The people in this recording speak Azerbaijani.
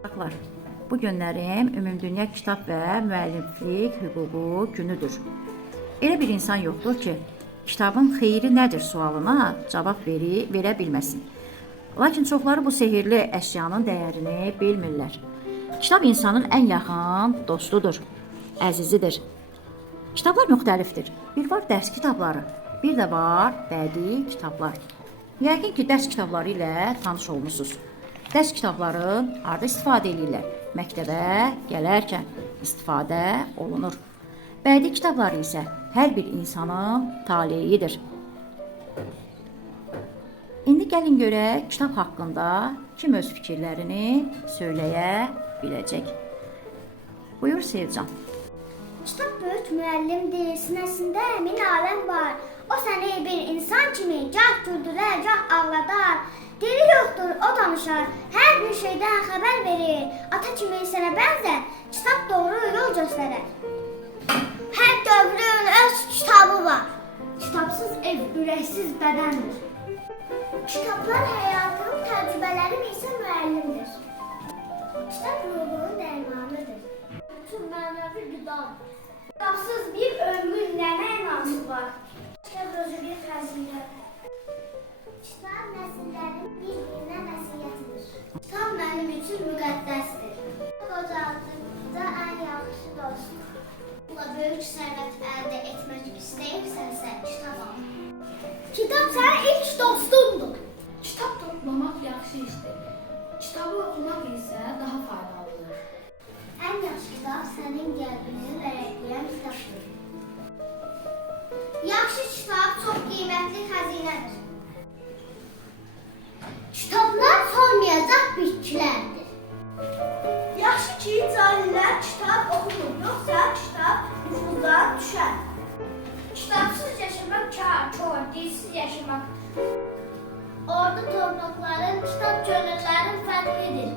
Uşaqlar, bu günlərim Ümumdünya Kitab və Müəlliflik Hüququ günüdür. Elə bir insan yoxdur ki, kitabın xeyri nədir sualına cavab verə bilməsin. Lakin çoxları bu sehirli əşyanın dəyərini bilmirlər. Kitab insanın ən yaxın dostudur, əzizidir. Kitablar müxtəlifdir. Bir var dərs kitabları, bir də var bədii kitablar. Yəqin ki, dərs kitabları ilə tanış olmusunuz. Dərs kitabları harda istifadə edirlər? Məktəbə gələrkən istifadə olunur. Bədii kitabları isə hər bir insanın taleyidir. İndi gəlin görək kitab haqqında kim öz fikirlərini söyləyə biləcək. Buyur Sevcan. Kitab böyük müəllimdir, sinəsində min aləm var. O səni bir insan kimi gah güldürər, gah ağladar. Dili yoxdur, o danışar, hər bir şeydən xəbər verir. Ata kimi sənə bənzər, kitab doğru yol göstərər. Hər dövrün öz kitabı var. Kitabsız ev, ürəksiz bədəndir. Kitablar həyatım, təcrübələrim isə müəllimdir. Kitab ruhunun dərmanıdır. Bütün mənəvi qidadır. Kitabsız bir ömrün nə mənası var? Kitab özü bir xəzinədir. Kitab nəsillərin bir-birinə vəsiyyətidir. Kitab mənim üçün müqəddəsdir. Qocaldıqda ən yaxşı dostdur. Böyük sərvət əldə etmək istəyirsənsə, kitab al. Kitab sənin ilk dostundur. Kitab toplamaq yaxşı işdir. Kitabı oxumaq isə daha faydalıdır. Ən yaxşı kitab sənin qəlbini vərəqləyən kitabdır. Yaxşı kitab çox qiymətli xəzinədir. Kitablar solmayacaq bitkilərdir. Yaxşı ki, cahillər kitab oxumur, yoxsa kitab nüfuzdan düşər. Kitabsız yaşamaq kar, dilsiz yaşamaq. Ordu torpaqların, kitab gönüllərin fərqidir.